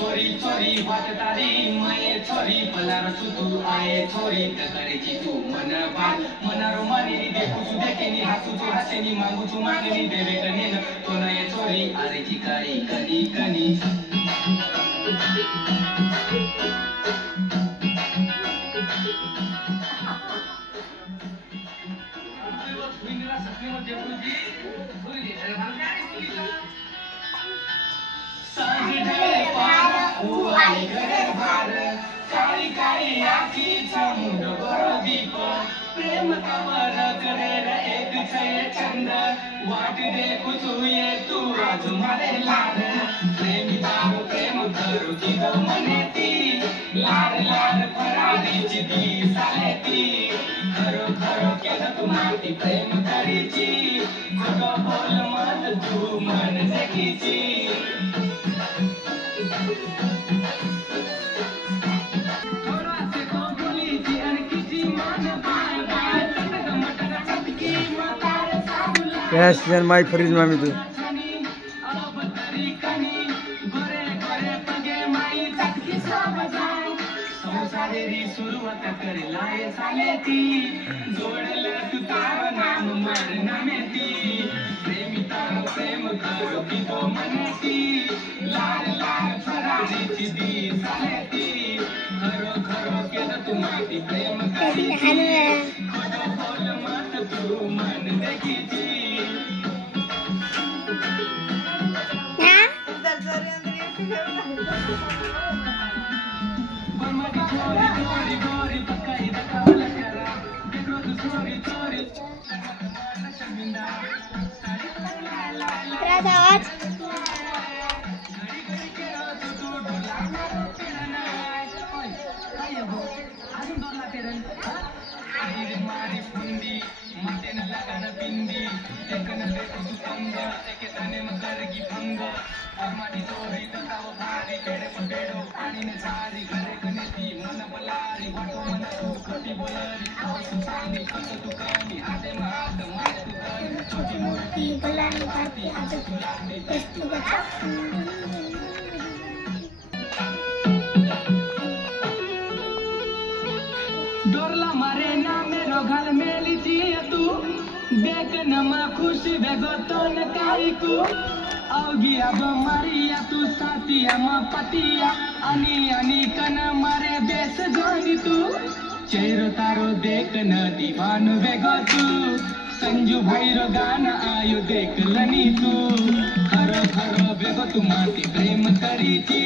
छोरी छोरी बात तारी मैं छोरी पलार सुतु आए छोरी करेची तू मन बात मनारो मानी देखु छु देखेनी हासु छु हासेनी मागु छु मागनी देवे कनेन तो नये छोरी आरेची काई कनी कनी काळी काळी आखीचा मुंड बरो दीप प्रेम कमर करेर एक छय छंद वाट देखु छुये तू आज मारे लाड प्रेमी तारो प्रेम करू की गो मनेती लाड लाड फराडीची दी सालेती खरो खरो केलं तू माती प्रेम करीची खोटं बोल मत तू मन देखीची Yes, and my friend mami tu. संसारेरी सुरुवात करलाय सालेती जोडलं तू तार नाम मर नामेती प्रेमी तार प्रेम करू की तो मनेती लाड लाड फराडीची दी सालेती खरो खरो केलं तू माहिती प्रेम करीची खोटं बोल मत तू मन देखीची आवाज डोरला मारे ना मेरो घाल मेली जिया तू देख नमा खुश बेगो तोन काईकू औगी अब मारिया तू साथिया म पतिया अनि अनि कन मारे बेस जोनी तू चेहरो तारो देख न दीवान बेगो तू संजू भैरो गाना आयो देख लनी तू खरो खरो बेगो तू माती प्रेम करीची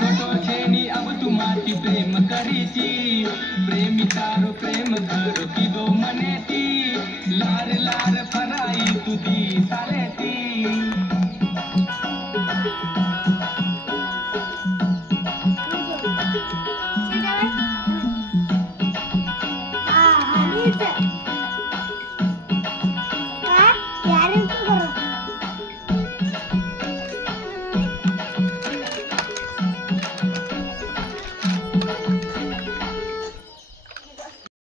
खोटो छेनी अब तू माती प्रेम करीची प्रेमी तारो प्रेम करो की दो मनेती लार लार फराई तू दी सालेती यार